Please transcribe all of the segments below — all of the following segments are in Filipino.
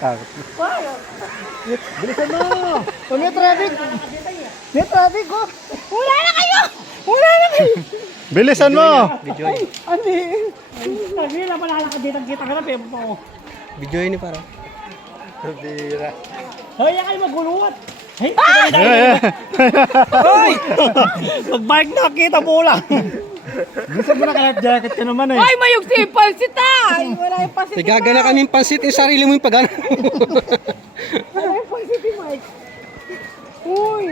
Takot. Bilisan mo! O, may traffic! May traffic, oh! Wala na kayo! Wala na kayo! Bilisan mo! Videoy. Andi! Sabi nila malalakad dito, kita ka na, pepo mo. Videoy ni para. Bira. Hoy, yan kayo maguluwat! Hey, kita na tayo! Hoy! Mag-bike na, kita mo lang! Gusto mo na ka life jacket ka naman eh. Ay, mayog si pansit ah! Ay, wala yung pansit. Nagagana kaming pansit, yung sarili mo yung pagana. Wala yung pansit ni Mike. Uy!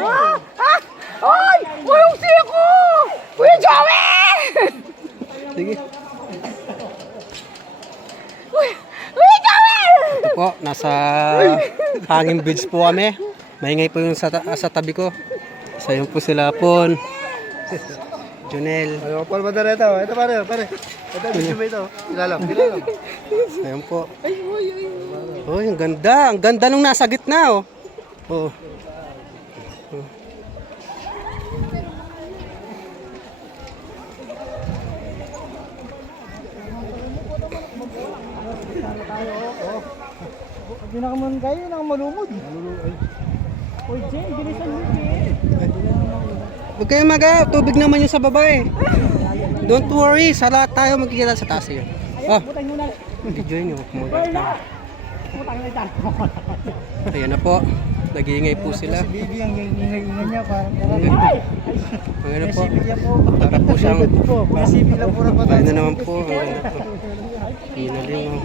Ah! Ah! Ay! Mayog si ako! Kuya Joey! Sige. Kuya Joey! Ito po, nasa Hanging Beach po kami. Maingay po yung sa tabi ko. Sayang po sila Pon. Junel. Ano pa ba ito? Ito pare. Ito video ba ito? Ilalam. Sayang po. Oh, ang ganda. Ang ganda nung nasa gitna, oh. Oh. Oh. Hindi na kaman kayo, nakamalumod. Uy, Jen, bilisan mo, Jen. Huwag kayong tubig naman yung sa baba eh. Don't worry, sa lahat tayo magkikita sa taas yun. Oh, Butang mo na. video nyo. Hoy na! Butang na ito. Ayan na po. Nag-iingay po sila. Baby, ang ingay-ingay niya, parang Ayan na po. Siya po. Para po siyang... Nasibig lang po na ba? Ayan na naman po. Ang ganda po. Hinaling oh.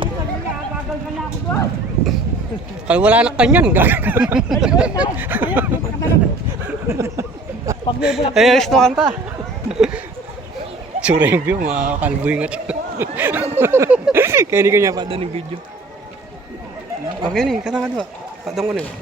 Kaya wala na kanyan. Pag may bulak. Ay, gusto kanta. Tsura yung view, mga kalboy nga siya. Kaya hindi ko niya padaan yung video. Okay na, kata nga doon. Padaan ko na yun.